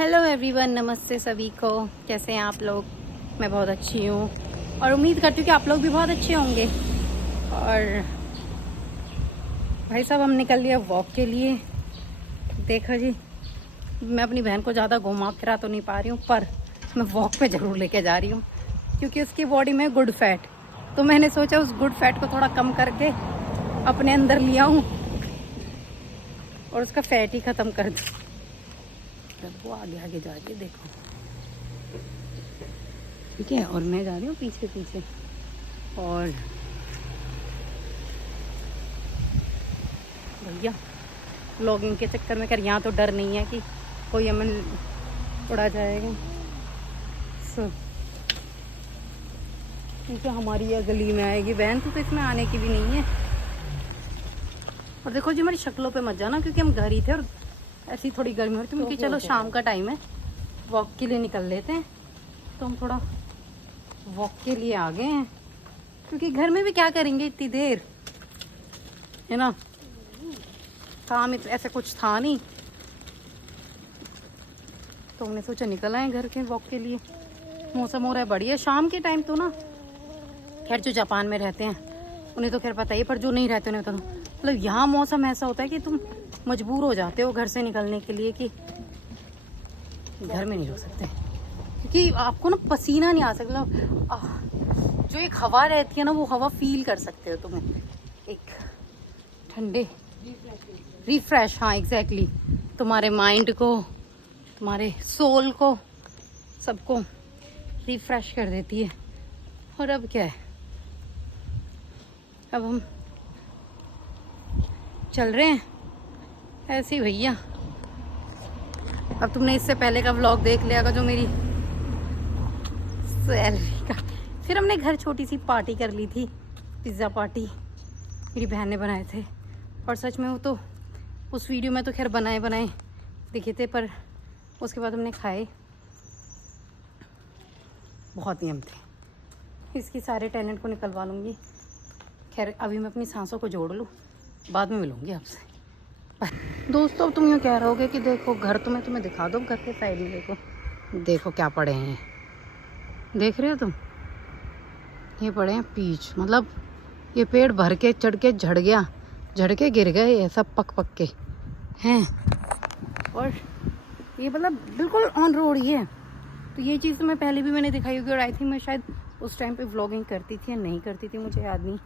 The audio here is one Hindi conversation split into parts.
हेलो एवरीवन, नमस्ते सभी को। कैसे हैं आप लोग? मैं बहुत अच्छी हूँ और उम्मीद करती हूँ कि आप लोग भी बहुत अच्छे होंगे। और भाई साहब, हम निकल लिए वॉक के लिए। देखो जी, मैं अपनी बहन को ज़्यादा घुमा फिरा तो नहीं पा रही हूँ, पर मैं वॉक पे ज़रूर लेके जा रही हूँ क्योंकि उसकी बॉडी में गुड फैट, तो मैंने सोचा उस गुड फैट को थोड़ा कम करके अपने अंदर लिया हूँ और उसका फैट ही ख़त्म कर दूँ। वो आगे आगे जा रही है, देखो, ठीक है, और मैं जा रही हूँ पीछे पीछे। और भैया व्लॉगिंग के चक्कर में कर, यहाँ तो डर नहीं है कि कोई हमें उड़ा जाएगा। क्योंकि हमारी यह गली में आएगी बहन, तो इसमें आने की भी नहीं है। और देखो जी, हमारी शक्लों पे मत जाना क्योंकि हम घर ही थे और ऐसी थोड़ी गर्मी हो रही थी। क्योंकि चलो शाम का टाइम है, वॉक के लिए निकल लेते हैं, तो हम थोड़ा वॉक के लिए आ गए हैं क्योंकि घर में भी क्या करेंगे इतनी देर, है ना। काम ऐसा कुछ था नहीं, तो हमने सोचा निकल आए घर के वॉक के लिए। मौसम हो रहा है बढ़िया शाम के टाइम, तो ना खैर जो जापान में रहते हैं उन्हें तो खैर पता ही, पर जो नहीं रहते उन्हें तो मतलब यहाँ मौसम ऐसा होता है कि तुम मजबूर हो जाते हो घर से निकलने के लिए कि घर में नहीं रुक सकते, क्योंकि आपको ना पसीना नहीं आ सकता। जो एक हवा रहती है ना, वो हवा फील कर सकते हो तुम्हें, एक ठंडे रिफ्रेश। हाँ एग्जैक्टली, तुम्हारे माइंड को, तुम्हारे सोल को, सबको रिफ्रेश कर देती है। और अब क्या है, अब हम चल रहे हैं ऐसे ही भैया। अब तुमने इससे पहले का व्लॉग देख लिया होगा जो मेरी सैलरी का। फिर हमने घर छोटी सी पार्टी कर ली थी, पिज़्ज़ा पार्टी मेरी बहन ने बनाए थे। और सच में वो तो उस वीडियो में तो खैर बनाए बनाए दिखे थे, पर उसके बाद हमने खाए, बहुत नियम थे। इसकी सारे टैलेंट को निकलवा लूँगी। खैर अभी मैं अपनी सांसों को जोड़ लूँ, बाद में मिलूँगी आपसे। दोस्तों तुम यूँ कह रहे होगे कि देखो घर तो मैं तुम्हें दिखा दूँ, घर के साइड में देखो क्या पड़े हैं, देख रहे हो तुम? ये पड़े हैं पीच, मतलब ये पेड़ भर के चढ़ के झड़ गया, झड़ के गिर गए, ये सब पक पक के हैं। और ये मतलब बिल्कुल ऑन रोड ही है। तो ये चीज़ तो मैं पहले भी मैंने दिखाई होगी, और आई थिंक मैं शायद उस टाइम पे व्लॉगिंग करती थी या नहीं करती थी, मुझे याद नहीं।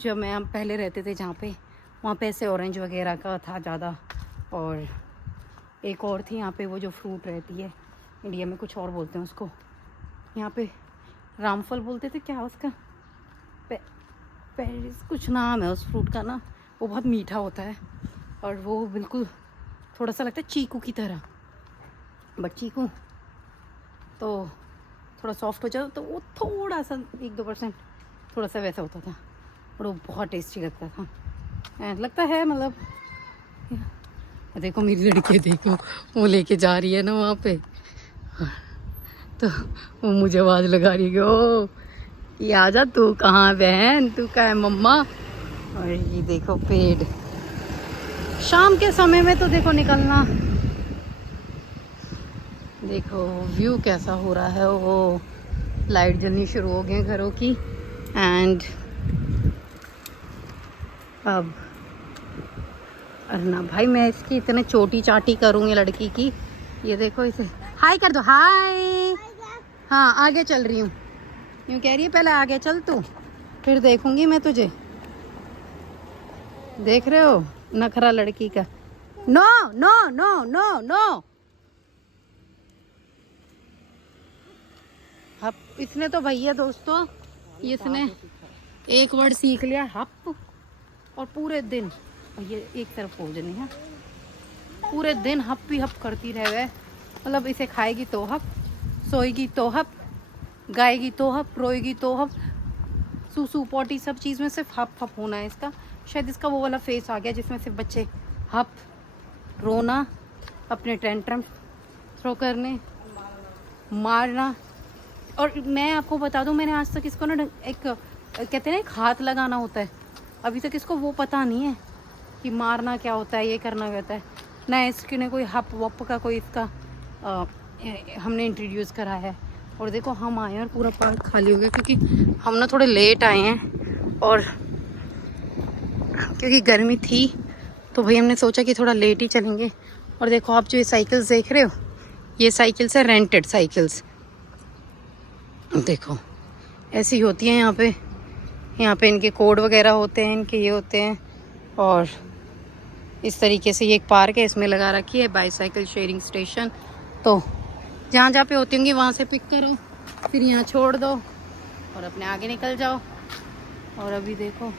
जब मैं हम पहले रहते थे जहाँ पे, वहाँ पे ऐसे ऑरेंज वगैरह का था ज़्यादा। और एक और थी यहाँ पे, वो जो फ्रूट रहती है, इंडिया में कुछ और बोलते हैं उसको, यहाँ पे रामफल बोलते थे, क्या उसका पेरिस कुछ नाम है उस फ्रूट का ना। वो बहुत मीठा होता है और वो बिल्कुल थोड़ा सा लगता है चीकू की तरह, बट चीकू तो थोड़ा सॉफ्ट हो जाए, तो वो थोड़ा सा 1-2% थोड़ा सा वैसा होता था, और वो बहुत टेस्टी लगता था, लगता है मतलब। देखो मेरी लड़की, देखो वो लेके जा रही है ना वहाँ पे, तो वो मुझे आवाज़ लगा रही है, ओ ये आजा, तू कहाँ बहन, तू कहाँ है मम्मा। और ये देखो पेड़, शाम के समय में तो देखो निकलना, देखो व्यू कैसा हो रहा है। वो लाइट जलनी शुरू हो गई घरों की। एंड अब अरना भाई, मैं इसकी इतने चोटी चाटी करूँगी लड़की की। ये देखो, इसे हाय कर दो, हाय। हाँ आगे चल रही हूँ, यूँ कह रही है पहले आगे चल तू, फिर देखूंगी मैं तुझे। देख रहे हो नखरा लड़की का। No no no no no. हप, इसने तो भैया दोस्तों, इसने एक वर्ड सीख लिया, हप। और पूरे दिन, ये एक तरफ भोजन है, पूरे दिन हप ही हप करती रह गए। मतलब इसे खाएगी तो हप, सोएगी तो हप, गाएगी तो हप, रोएगी तो हप, सूसू पोटी सब चीज़ में सिर्फ हप हप होना है इसका। शायद इसका वो वाला फेस आ गया जिसमें सिर्फ बच्चे हप, रोना, अपने टेंट्रम थ्रो करने, मारना। और मैं आपको बता दूं, मैंने आज तक इसको ना एक कहते हैं ना एक हाथ लगाना होता है, अभी तक इसको वो पता नहीं है कि मारना क्या होता है, ये करना क्या होता है। ना इसके ने कोई हप वप का कोई इसका हमने इंट्रोड्यूस करा है। और देखो हम आए हैं और पूरा पार्क खाली हो गया क्योंकि हम ना थोड़े लेट आए हैं और क्योंकि गर्मी थी तो भाई हमने सोचा कि थोड़ा लेट ही चलेंगे। और देखो आप जो ये साइकिल्स देख रहे हो, ये साइकिल्स है रेंटेड साइकिल्स। देखो ऐसी होती हैं यहाँ पे। यहाँ पे इनके कोड वगैरह होते हैं, इनके ये होते हैं। और इस तरीके से ये एक पार्क है, इसमें लगा रखी है बाईसाइकिल शेयरिंग स्टेशन। तो जहाँ जहाँ पे होती होंगी वहाँ से पिक करो, फिर यहाँ छोड़ दो और अपने आगे निकल जाओ। और अभी देखो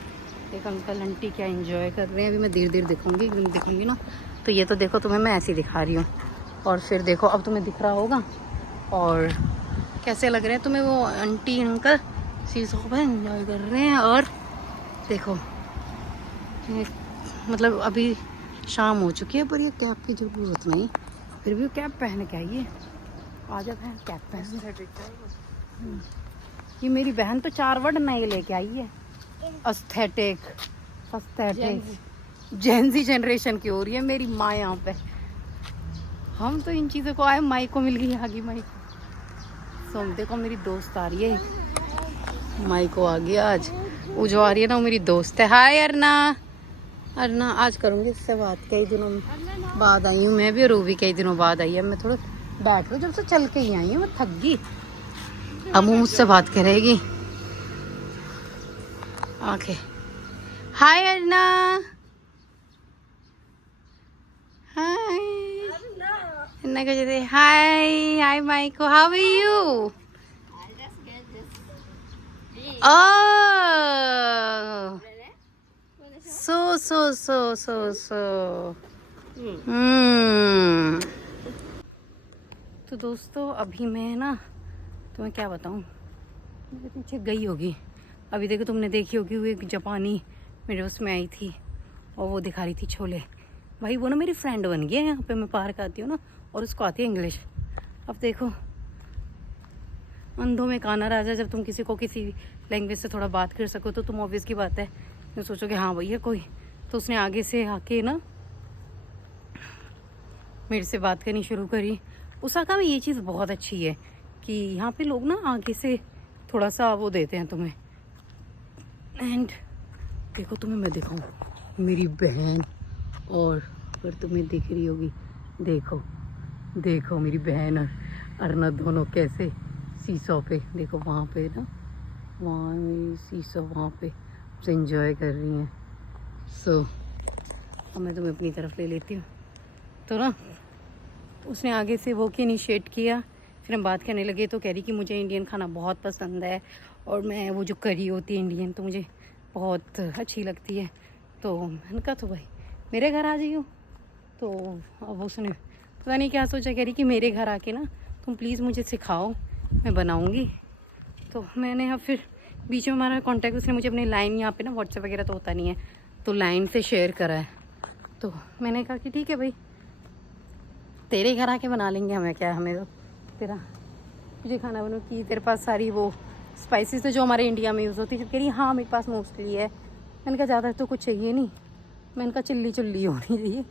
एक अंकल आंटी क्या एंजॉय कर रहे हैं। अभी मैं धीरे धीरे दिखूंगी ना, तो ये तो देखो तुम्हें मैं ऐसे ही दिखा रही हूँ। और फिर देखो अब तुम्हें दिख रहा होगा और कैसे लग रहे हैं तुम्हें वो आंटी अंकल शीशों पर एंजॉय कर रहे हैं। और देखो मतलब अभी शाम हो चुकी है पर ये कैप की ज़रूरत नहीं, फिर भी कैप पहन के आइए। आ जा बहन कैप पहन। ये मेरी बहन तो 4 वर्ड नए लेके आई है। एस्थेटिक जेंजी जनरेशन की हो रही है मेरी माँ यहाँ पे। हम तो इन चीज़ों को आए, माई को मिल गई आगे माई को। सो देखो मेरी दोस्त आ रही है, माई को आ गया आज। वो जो आ रही है ना वो मेरी दोस्त है। हाय अरना। अरना आज करूँगी इससे बात, कई दिनों बाद आई हूँ मैं भी और वो भी कई दिनों बाद आई है। मैं थोड़ा बैठ रही, जब से चल के ही आई हूँ मैं थक गई। अब वो मुझसे बात करेगी। ओके हाय अरना। हाय अरना को कहते हाय हाय माइको, हाउ आर यू? ओह सो तो दोस्तों अभी मैं ना तुम्हें क्या बताऊँ, मेरे पीछे गई होगी अभी। देखो तुमने देखी होगी वो एक जापानी मेरे उसमें आई थी और वो दिखा रही थी छोले। भाई वो ना मेरी फ्रेंड बन गई है। यहाँ पे मैं पार्क आती हूँ ना और उसको आती है इंग्लिश। अब देखो अंधों में काना राजा, जब तुम किसी को किसी लैंग्वेज से थोड़ा बात कर सको तो तुम ऑब्वियस की बात है तुम सोचोगे हाँ भैया कोई। तो उसने आगे से आके ना मेरे से बात करनी शुरू करी। ओसाका में ये चीज़ बहुत अच्छी है कि यहाँ पे लोग ना आगे से थोड़ा सा वो देते हैं तुम्हें। एंड देखो तुम्हें मैं दिखाऊँ मेरी बहन, और अगर तुम्हें दिख रही होगी देखो देखो मेरी बहन और अरना दोनों कैसे सीसो पे, देखो वहाँ पे ना, वहाँ मेरी सीसो वहाँ पे से एंजॉय कर रही हैं। सो अब मैं तुम्हें अपनी तरफ ले लेती हूँ। तो ना उसने आगे से वो के इनिशिएट किया, फिर हम बात करने लगे। तो कह रही कि मुझे इंडियन खाना बहुत पसंद है और मैं वो जो करी होती है इंडियन तो मुझे बहुत अच्छी लगती है। तो मैंने कहा तो भाई मेरे घर आ जाइयो। तो अब उसने पता नहीं क्या सोचा, कह रही कि मेरे घर आके ना तुम प्लीज़ मुझे सिखाओ, मैं बनाऊँगी। तो मैंने अब फिर बीच में हमारा कांटेक्ट, उसने मुझे अपनी लाइन यहाँ पे ना व्हाट्सएप वगैरह तो होता नहीं है तो लाइन से शेयर करा है। तो मैंने कहा कि ठीक है भाई तेरे घर आके बना लेंगे, हमें क्या, हमें तो तेरा मुझे खाना बनू कि तेरे पास सारी वो स्पाइसेस तो जो हमारे इंडिया में यूज़ होती है। कह रही हाँ मेरे पास मोस्टली है। मैंने कहा ज़्यादा तो कुछ चाहिए नहीं, मैंने कहा चिल्ली चिल्ली होनी चाहिए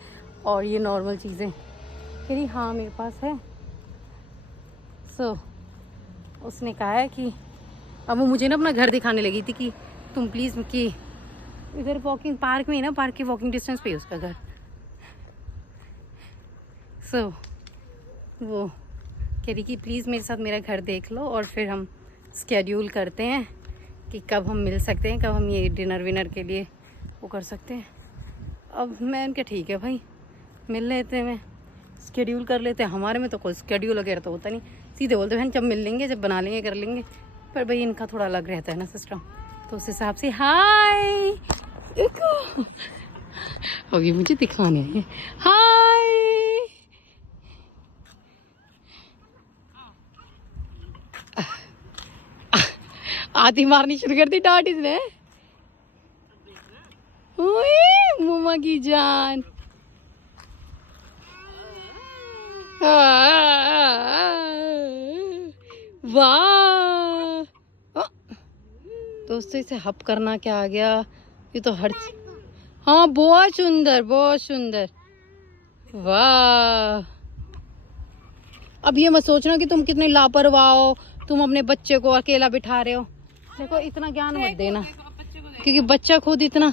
और ये नॉर्मल चीज़ें। कह रही हाँ मेरे पास है। सो उसने कहा है कि अब वो मुझे ना अपना घर दिखाने लगी थी कि तुम प्लीज़ कि इधर वॉकिंग पार्क में ही ना, पार्क के वॉकिंग डिस्टेंस पे है उसका घर। सो वो कह रही कि प्लीज़ मेरे साथ मेरा घर देख लो और फिर हम स्केड्यूल करते हैं कि कब हम मिल सकते हैं, कब हम ये डिनर विनर के लिए वो कर सकते हैं। अब मैं उनके ठीक है भाई मिल लेते हैं, मैं स्केड्यूल कर लेते हैं। हमारे में तो कोई स्केड्यूल वगैरह तो होता नहीं, सीधे बोलते हैं जब मिल लेंगे, जब बना लेंगे कर लेंगे। पर भाई इनका थोड़ा अलग रहता है ना सिस्टम, तो उस हिसाब से हाय देखो अभी मुझे दिखाने है हाय। आती मारनी शुरू कर दी डांट इसने। ओए मम्मा की जान। वाह दोस्तों इसे हप करना क्या आ गया, ये तो हर हाँ बहुत सुंदर बहुत सुंदर। वाह अब ये मत सोचना कि तुम कितने लापरवाह हो, तुम अपने बच्चे को अकेला बिठा रहे हो। देखो इतना ज्ञान मत देना, क्योंकि बच्चा खुद इतना,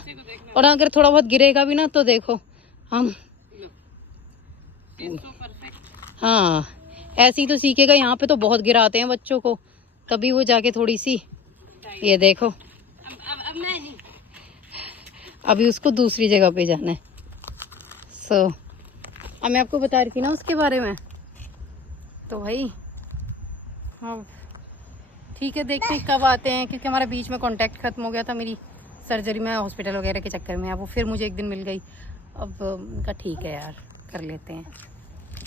और अगर थोड़ा बहुत गिरेगा भी ना तो देखो हम, हाँ ऐसे ही तो सीखेगा। यहाँ पे तो बहुत गिराते हैं बच्चों को, तभी वो जाके थोड़ी सी, ये देखो अभी उसको दूसरी जगह पे जाना है। अब मैं आपको बता रही थी ना उसके बारे में, तो भाई हाँ ठीक है, देखते हैं कब आते हैं, क्योंकि हमारा बीच में कांटेक्ट खत्म हो गया था मेरी सर्जरी में, हॉस्पिटल वगैरह के चक्कर में। अब वो फिर मुझे एक दिन मिल गई, अब उनका ठीक है यार, कर लेते हैं।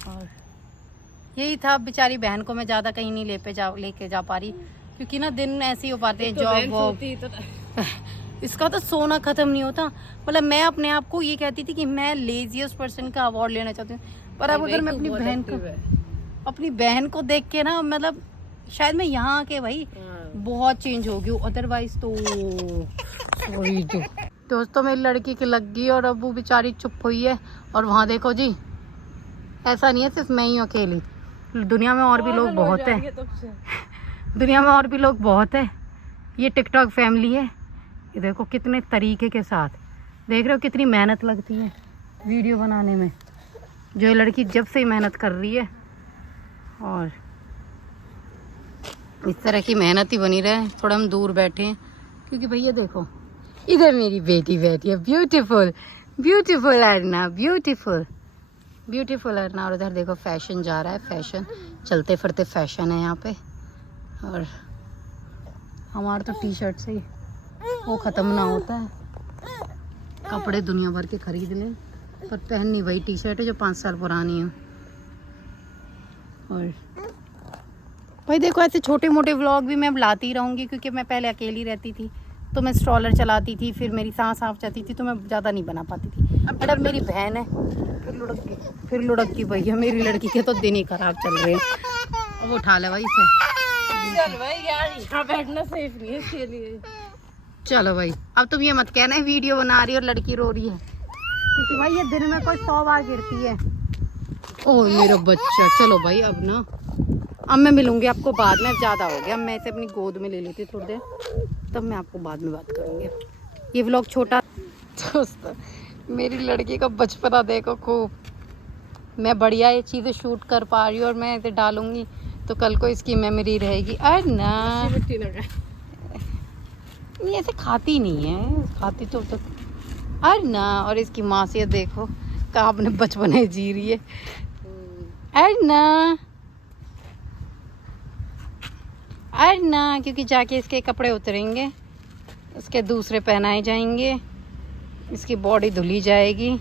और यही था, अब बेचारी बहन को मैं ज़्यादा कहीं नहीं लेके जा पा रही, क्योंकि ना दिन ऐसे ही हो पाते हैं, जॉब वॉब इसका तो सोना ख़त्म नहीं होता। मतलब मैं अपने आप को ये कहती थी कि मैं लेजीएस्ट पर्सन का अवार्ड लेना चाहती हूँ, पर अब अगर मैं अपनी बहन को देख के ना, मतलब शायद मैं यहाँ आके भाई बहुत चेंज हो गई हूँ, अदरवाइज तो सॉरी जो दोस्तों मेरी लड़की की लग गई, और अब वो बेचारी चुप हुई है। और वहाँ देखो जी, ऐसा नहीं है सिर्फ मैं ही अकेली, दुनिया में और भी लोग बहुत है, दुनिया में और भी लोग बहुत है। ये टिकटॉक फैमिली है, ये देखो कितने तरीके के साथ, देख रहे हो कितनी मेहनत लगती है वीडियो बनाने में। जो ये लड़की जब से ही मेहनत कर रही है, और इस तरह की मेहनत ही बनी रहे। थोड़ा हम दूर बैठे हैं, क्योंकि भैया देखो इधर मेरी बेटी बैठी है, ब्यूटीफुल ब्यूटीफुल अरना, ब्यूटीफुल ब्यूटीफुल अरना। और उधर देखो फैशन जा रहा है, फैशन चलते फिरते फैशन है यहाँ पे। और हमारा तो टी शर्ट से ही वो ख़त्म ना होता है, कपड़े दुनिया भर के खरीद लें, पर पहननी वही टी शर्ट है जो 5 साल पुरानी है। और भाई देखो ऐसे छोटे मोटे व्लॉग भी मैं लाती रहूँगी, क्योंकि मैं पहले अकेली रहती थी तो मैं स्ट्रॉलर चलाती थी, फिर मेरी सांस हाफ जाती थी तो मैं ज़्यादा नहीं बना पाती थी। बट अब मेरी बहन है, फिर लुढ़क गई भैया, मेरी लड़की के तो दिन ही खराब चल रहे हैं। अब उठा ले भाई इसे, चल भाई यार यहाँ बैठना सेफ नहीं है इसके लिए। चलो भाई, अब तुम ये मत कहना है वीडियो बना रही और लड़की रो रही है, क्योंकि भाई ये दिन में कोई 100 बार गिरती है। ओ मेरा बच्चा, चलो भाई अब ना, अब मैं मिलूंगी आपको बाद में, ज़्यादा हो गया। मैं इसे अपनी गोद में ले लेती थोड़ी देर, तब मैं आपको बाद में बात करूँगी। ये व्लॉग छोटा दोस्तों, मेरी लड़की का बचपना देखो खूब, मैं बढ़िया ये चीज़ें शूट कर पा रही हूँ, और मैं इसे डालूंगी तो कल को इसकी मेमोरी रहेगी। अरे ना नहीं, ऐसे खाती नहीं है, खाती तो अरे ना। और इसकी माँ से देखो कहाँ अपने बचपने जी रही है। अरे ना, अरे ना, क्योंकि जाके इसके कपड़े उतरेंगे, इसके दूसरे पहनाए जाएंगे, इसकी बॉडी धुली जाएगी।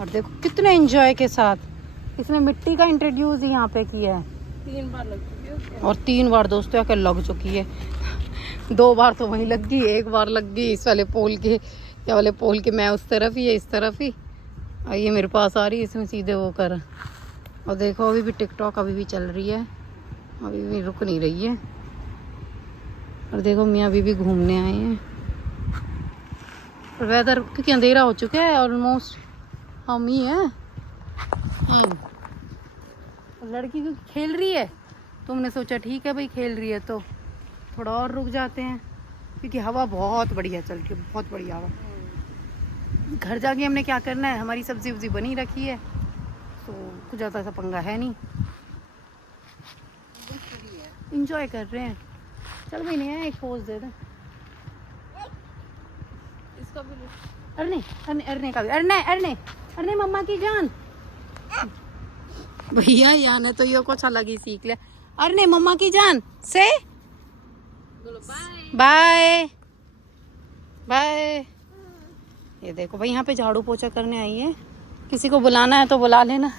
और देखो कितने एंजॉय के साथ इसने मिट्टी का इंट्रोड्यूस यहाँ पे किया है। 3 बार लग चुकी है, और 3 बार दोस्तों आकर लग चुकी है। 2 बार तो वहीं लग गई, 1 बार लग गई इस वाले पोल के, या वाले पोल के, मैं उस तरफ ही है इस तरफ ही, और ये मेरे पास आ रही है, इसमें सीधे वो कर। और देखो अभी भी टिकटॉक अभी भी चल रही है, अभी भी रुक नहीं रही है। और देखो मियाँ अभी भी घूमने आए हैं, और वेदर क्योंकि अंधेरा हो चुका है ऑलमोस्ट, हम ही हैं। लड़की क्योंकि खेल रही है, तो हमने सोचा ठीक है भाई खेल रही है तो थोड़ा और रुक जाते हैं, क्योंकि हवा बहुत बढ़िया चल रही है, बहुत बढ़िया हवा। घर जाके हमने क्या करना है, हमारी सब्जी वब्जी बनी रखी है, तो कुछ ज़्यादा ऐसा पंगा है नहीं, इंजॉय कर रहे हैं। चल भाई नहीं है, एक पोज दे दे इसका भी अरने अरने अरने का भी, अरने अरने अरने मम्मा की जान। भैया यहाँ ने तो ये कुछ अलग ही सीख लिया। अरने मम्मा की जान से बाय बाय। ये देखो भाई यहाँ पे झाड़ू पोछा करने आई है, किसी को बुलाना है तो बुला लेना।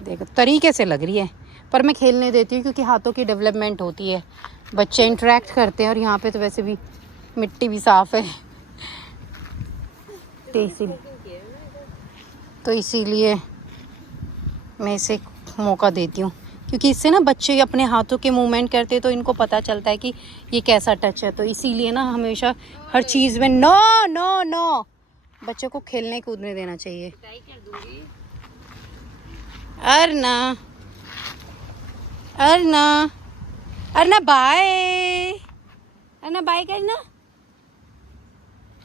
देखो तरीके से लग रही है, पर मैं खेलने देती हूँ क्योंकि हाथों की डेवलपमेंट होती है, बच्चे इंटरेक्ट करते हैं, और यहाँ पे तो वैसे भी मिट्टी भी साफ है, तो इसीलिए मैं इसे मौका देती हूँ, क्योंकि इससे ना बच्चे अपने हाथों के मूवमेंट करते हैं तो इनको पता चलता है कि ये कैसा टच है। तो इसीलिए ना हमेशा हर चीज़ में नो नो नो, बच्चों को खेलने कूदने देना चाहिए। अर्ना अर्ना अर्ना बाय। अर्ना बाय करना।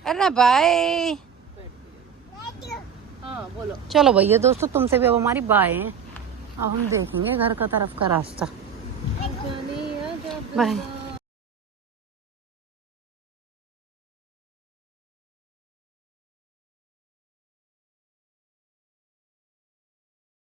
अर्ना बाय। हाँ बोलो। चलो भैया दोस्तों, तुमसे भी अब हमारी बाय है। अब हम देखेंगे घर का तरफ का रास्ता। बाय।